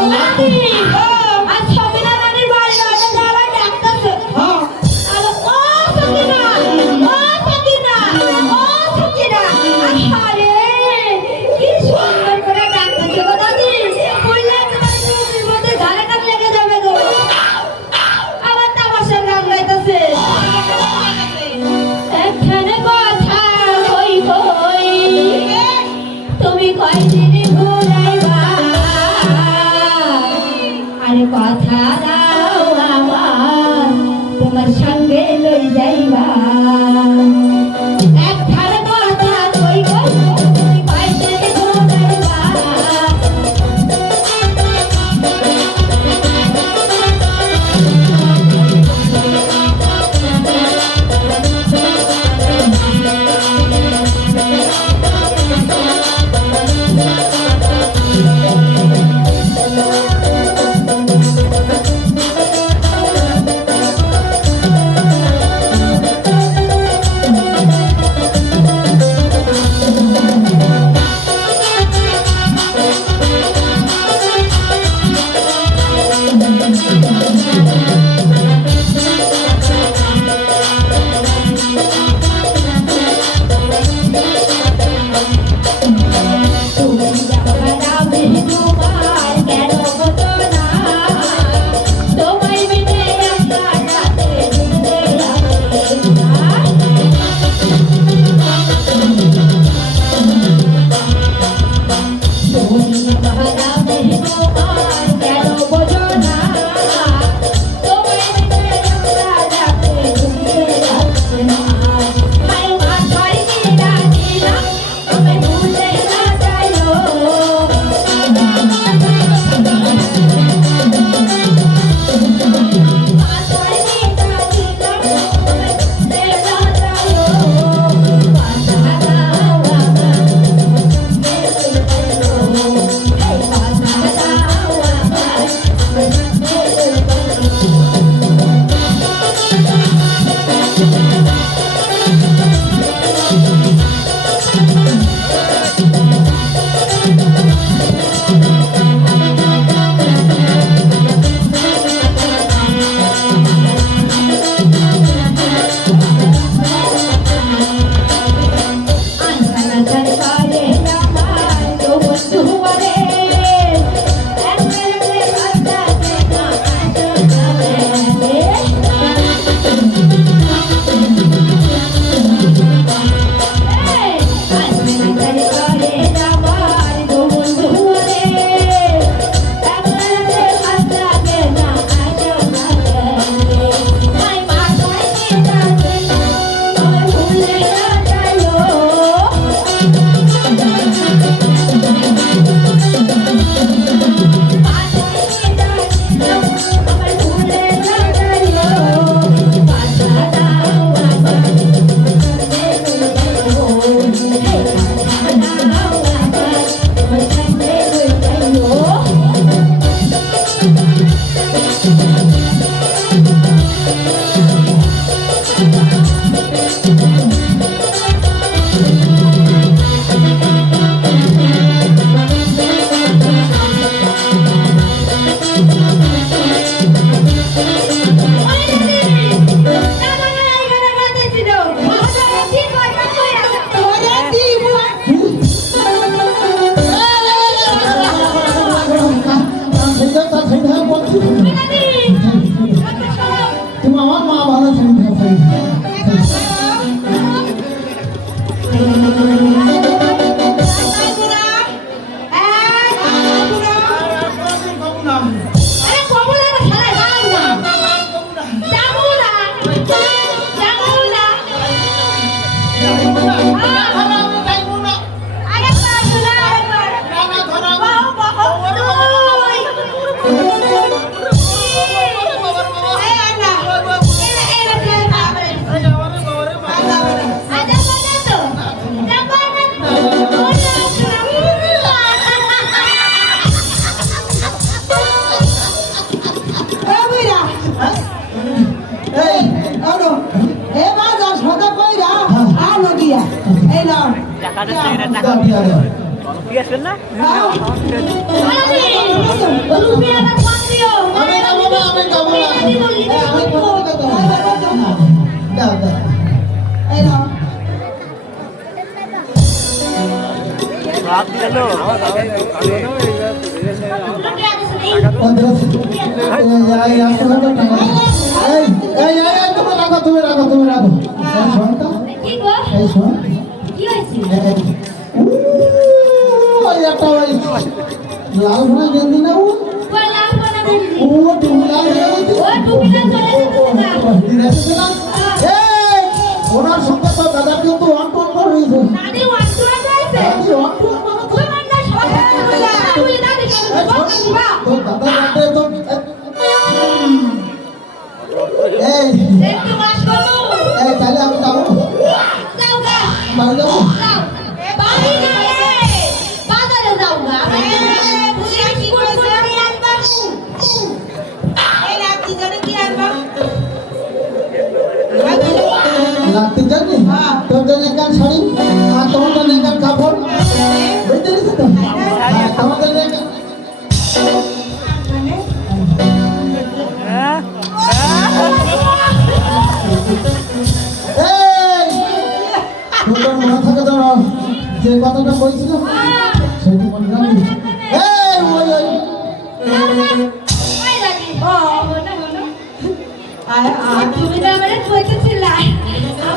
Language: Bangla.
Olá, তুমি রাখো তুমি এই শোন। ফিরে এসেছে না দাদা কিন্তু ওয়ান টু ওয়ান হয়েছে দাদি ওয়ান টু ওয়ান হয়েছে তাহলে আমি তাহলে রাখতে জানি? তোর জন্য একার শাড়ি আর তোমার জন্য একার কাপড়। বুঝতে পেরেছি তো? হ্যাঁ, তোমার জন্য কথাটা বলছিল তো আমাদের